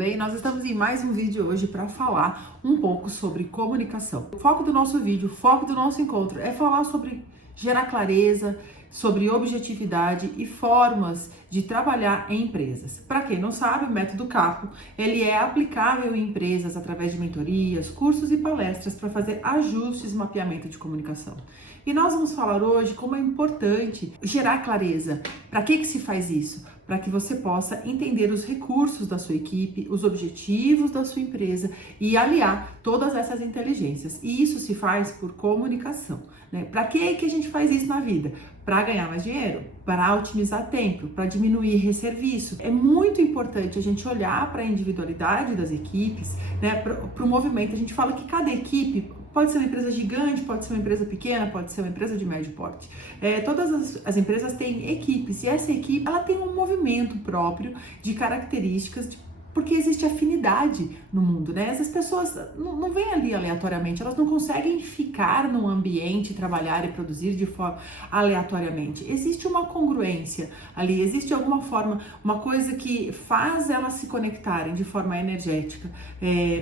bem? Nós estamos em mais um vídeo hoje para falar um pouco sobre comunicação. O foco do nosso vídeo, o foco do nosso encontro é falar sobre gerar clareza, sobre objetividade e formas de trabalhar em empresas. Para quem não sabe, o método Capo, ele é aplicável em empresas através de mentorias, cursos e palestras para fazer ajustes e mapeamento de comunicação. E nós vamos falar hoje como é importante gerar clareza. Para que se faz isso? Para que você possa entender os recursos da sua equipe, os objetivos da sua empresa e aliar todas essas inteligências. E isso se faz por comunicação, né? Para que a gente faz isso na vida? Para ganhar mais dinheiro, para otimizar tempo, para diminuir resserviço. É muito importante a gente olhar para a individualidade das equipes, né? Para o movimento. A gente fala que cada equipe pode ser uma empresa gigante, pode ser uma empresa pequena, pode ser uma empresa de médio porte. Todas as empresas têm equipes e essa equipe ela tem um movimento próprio de características, porque existe afinidade no mundo, né? Essas pessoas não vêm ali aleatoriamente, elas não conseguem ficar num ambiente, trabalhar e produzir de forma aleatoriamente. Existe uma congruência ali, existe alguma forma, uma coisa que faz elas se conectarem de forma energética,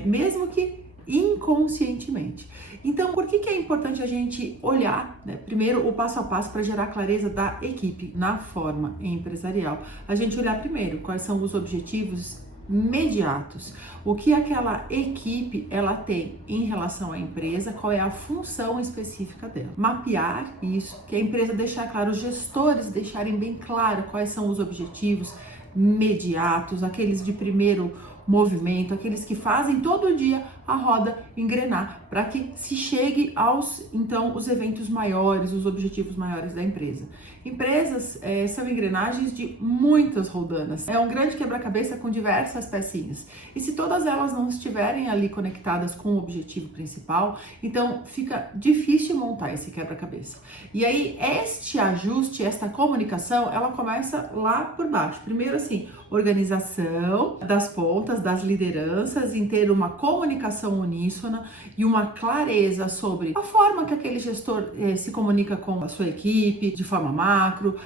mesmo que inconscientemente. Então, por que é importante a gente olhar, né, primeiro o passo a passo para gerar clareza da equipe na forma empresarial? A gente olhar primeiro quais são os objetivos imediatos, o que aquela equipe ela tem em relação à empresa, qual é a função específica dela. Mapear isso, que a empresa deixar claro, os gestores deixarem bem claro quais são os objetivos imediatos, aqueles de primeiro movimento, aqueles que fazem todo dia a roda engrenar, para que se chegue aos, então, os eventos maiores, os objetivos maiores da empresa. Empresas são engrenagens de muitas roldanas, é um grande quebra-cabeça com diversas pecinhas, e se todas elas não estiverem ali conectadas com o objetivo principal, então fica difícil montar esse quebra-cabeça. E aí, este ajuste, esta comunicação, ela começa lá por baixo. Primeiro, assim, organização das pontas, das lideranças, em ter uma comunicação uníssona e uma clareza sobre a forma que aquele gestor se comunica com a sua equipe, de forma macro,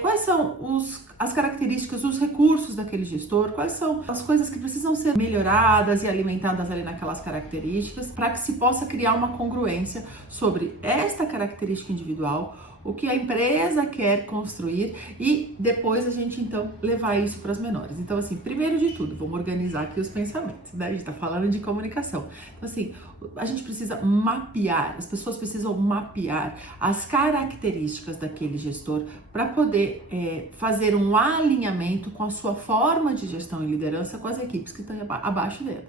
quais são as características, os recursos daquele gestor, quais são as coisas que precisam ser melhoradas e alimentadas ali naquelas características, para que se possa criar uma congruência sobre esta característica individual, o que a empresa quer construir e depois a gente então levar isso para as menores. Então assim, primeiro de tudo, vamos organizar aqui os pensamentos, né? A gente tá falando de comunicação. Então assim, a gente precisa mapear, as pessoas precisam mapear as características daquele gestor para poder fazer um alinhamento com a sua forma de gestão e liderança com as equipes que estão abaixo dela.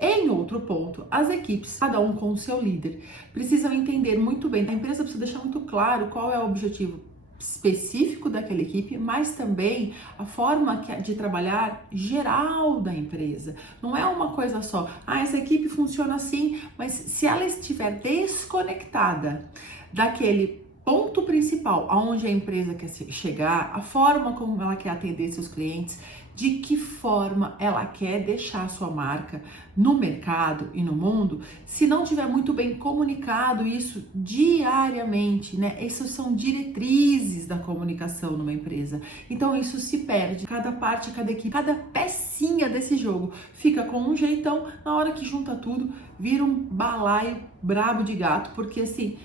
Em outro ponto, as equipes, cada um com o seu líder, precisam entender muito bem, a empresa precisa deixar muito claro qual é o objetivo específico daquela equipe, mas também a forma de trabalhar geral da empresa. Não é uma coisa só, essa equipe funciona assim, mas se ela estiver desconectada daquele ponto principal, aonde a empresa quer chegar, a forma como ela quer atender seus clientes, de que forma ela quer deixar sua marca no mercado e no mundo, se não tiver muito bem comunicado isso diariamente, né? Essas são diretrizes da comunicação numa empresa. Então isso se perde, cada parte, cada equipe, cada pecinha desse jogo fica com um jeitão, na hora que junta tudo, vira um balaio brabo de gato, porque assim,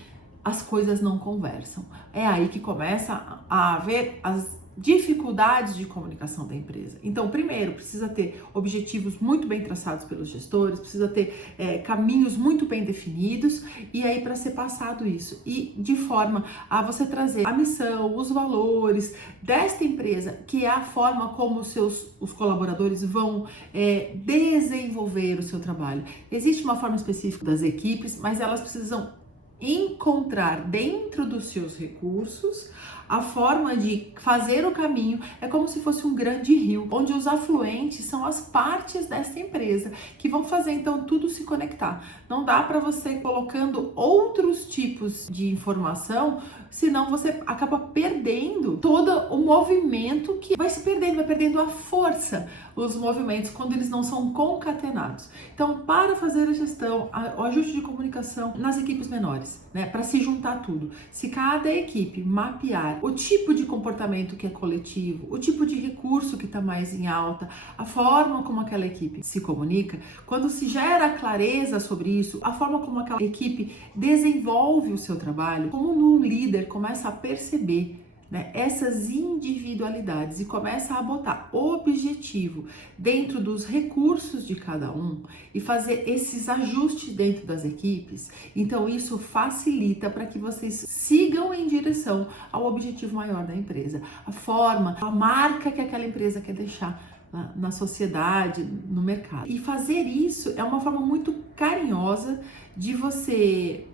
as coisas não conversam. É aí que começa a haver as dificuldades de comunicação da empresa. Então, primeiro, precisa ter objetivos muito bem traçados pelos gestores, precisa ter caminhos muito bem definidos, e aí para ser passado isso, e de forma a você trazer a missão, os valores desta empresa, que é a forma como os colaboradores vão desenvolver o seu trabalho. Existe uma forma específica das equipes, mas elas precisam encontrar dentro dos seus recursos a forma de fazer o caminho. É como se fosse um grande rio, onde os afluentes são as partes desta empresa que vão fazer então tudo se conectar. Não dá para você colocando outros tipos de informação, senão você acaba perdendo todo o movimento, que vai se perdendo, vai perdendo a força, os movimentos, quando eles não são concatenados. Então, para fazer a gestão, o ajuste de comunicação nas equipes menores, né, para se juntar tudo, se cada equipe mapear melhorar o tipo de comportamento que é coletivo, o tipo de recurso que está mais em alta, a forma como aquela equipe se comunica, quando se gera clareza sobre isso, a forma como aquela equipe desenvolve o seu trabalho, como um líder começa a perceber, né, essas individualidades e começa a botar objetivo dentro dos recursos de cada um e fazer esses ajustes dentro das equipes, então isso facilita para que vocês sigam em direção ao objetivo maior da empresa, a forma, a marca que aquela empresa quer deixar na sociedade, no mercado. E fazer isso é uma forma muito carinhosa de você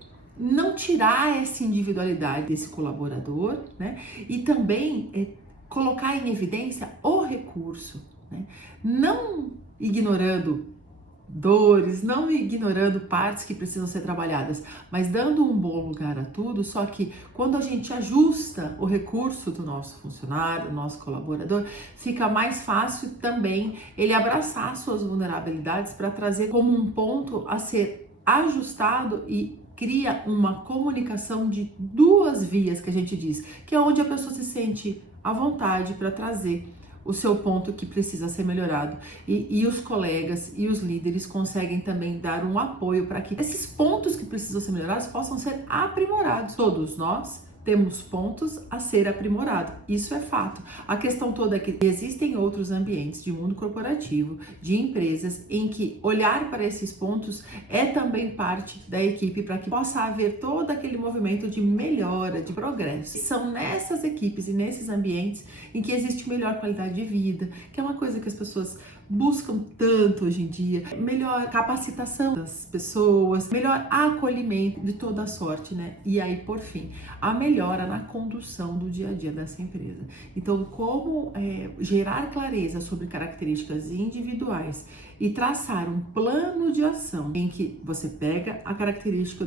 não tirar essa individualidade desse colaborador, né? E também colocar em evidência o recurso, né? Não ignorando dores, não ignorando partes que precisam ser trabalhadas, mas dando um bom lugar a tudo, só que quando a gente ajusta o recurso do nosso funcionário, do nosso colaborador, fica mais fácil também ele abraçar suas vulnerabilidades para trazer como um ponto a ser ajustado e cria uma comunicação de duas vias, que a gente diz, que é onde a pessoa se sente à vontade para trazer o seu ponto que precisa ser melhorado. E os colegas e os líderes conseguem também dar um apoio para que esses pontos que precisam ser melhorados possam ser aprimorados. Todos nós temos pontos a ser aprimorado, isso é fato. A questão toda é que existem outros ambientes de mundo corporativo, de empresas, em que olhar para esses pontos é também parte da equipe para que possa haver todo aquele movimento de melhora, de progresso. E são nessas equipes e nesses ambientes em que existe melhor qualidade de vida, que é uma coisa que as pessoas buscam tanto hoje em dia, melhor capacitação das pessoas, melhor acolhimento de toda a sorte, né? E aí, por fim, a melhora na condução do dia a dia dessa empresa. Então, como gerar clareza sobre características individuais e traçar um plano de ação em que você pega a característica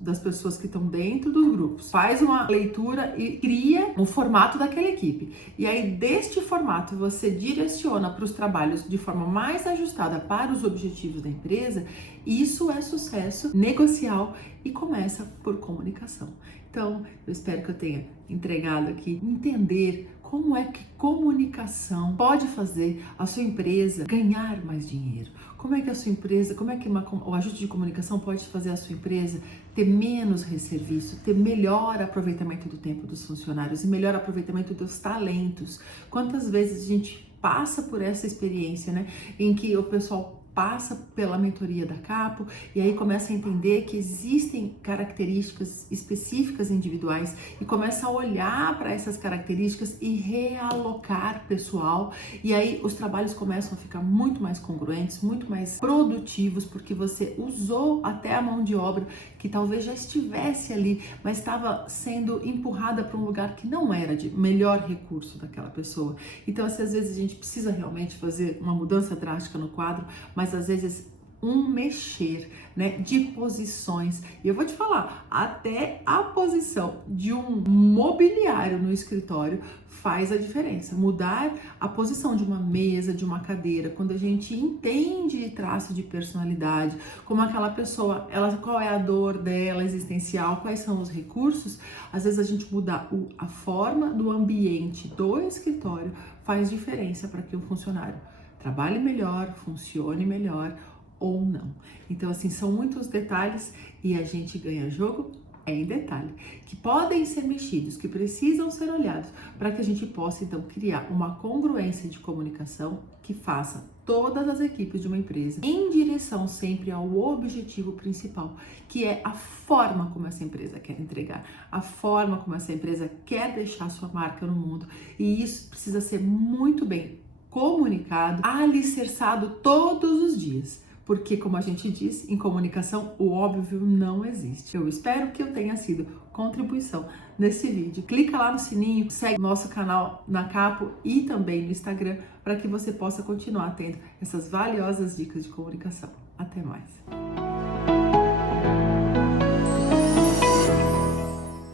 das pessoas que estão dentro dos grupos, faz uma leitura e cria um formato daquela equipe. E aí, deste formato, você direciona para os trabalhos de forma mais ajustada para os objetivos da empresa. Isso é sucesso negocial e começa por comunicação. Então, eu espero que eu tenha entregado aqui, entender como é que comunicação pode fazer a sua empresa ganhar mais dinheiro. Como é que a sua empresa, como é que o ajuste de comunicação pode fazer a sua empresa ter menos resserviço, ter melhor aproveitamento do tempo dos funcionários e melhor aproveitamento dos talentos. Quantas vezes a gente passa por essa experiência, né, em que o pessoal passa pela mentoria da Capo e aí começa a entender que existem características específicas individuais e começa a olhar para essas características e realocar pessoal, e aí os trabalhos começam a ficar muito mais congruentes, muito mais produtivos, porque você usou até a mão de obra que talvez já estivesse ali, mas estava sendo empurrada para um lugar que não era de melhor recurso daquela pessoa. Então, às vezes a gente precisa realmente fazer uma mudança drástica no quadro, mas às vezes um mexer, né, de posições. E eu vou te falar, até a posição de um mobiliário no escritório faz a diferença. Mudar a posição de uma mesa, de uma cadeira, quando a gente entende traço de personalidade, como aquela pessoa, qual é a dor dela existencial, quais são os recursos, às vezes a gente mudar a forma do ambiente do escritório faz diferença para que o funcionário trabalhe melhor, funcione melhor ou não. Então, assim, são muitos detalhes e a gente ganha jogo em detalhe, que podem ser mexidos, que precisam ser olhados para que a gente possa, então, criar uma congruência de comunicação que faça todas as equipes de uma empresa em direção sempre ao objetivo principal, que é a forma como essa empresa quer entregar, a forma como essa empresa quer deixar sua marca no mundo. E isso precisa ser muito bem comunicado, alicerçado todos os dias. Porque, como a gente diz, em comunicação, o óbvio não existe. Eu espero que eu tenha sido contribuição nesse vídeo. Clica lá no sininho, segue o nosso canal na Capo e também no Instagram para que você possa continuar tendo essas valiosas dicas de comunicação. Até mais!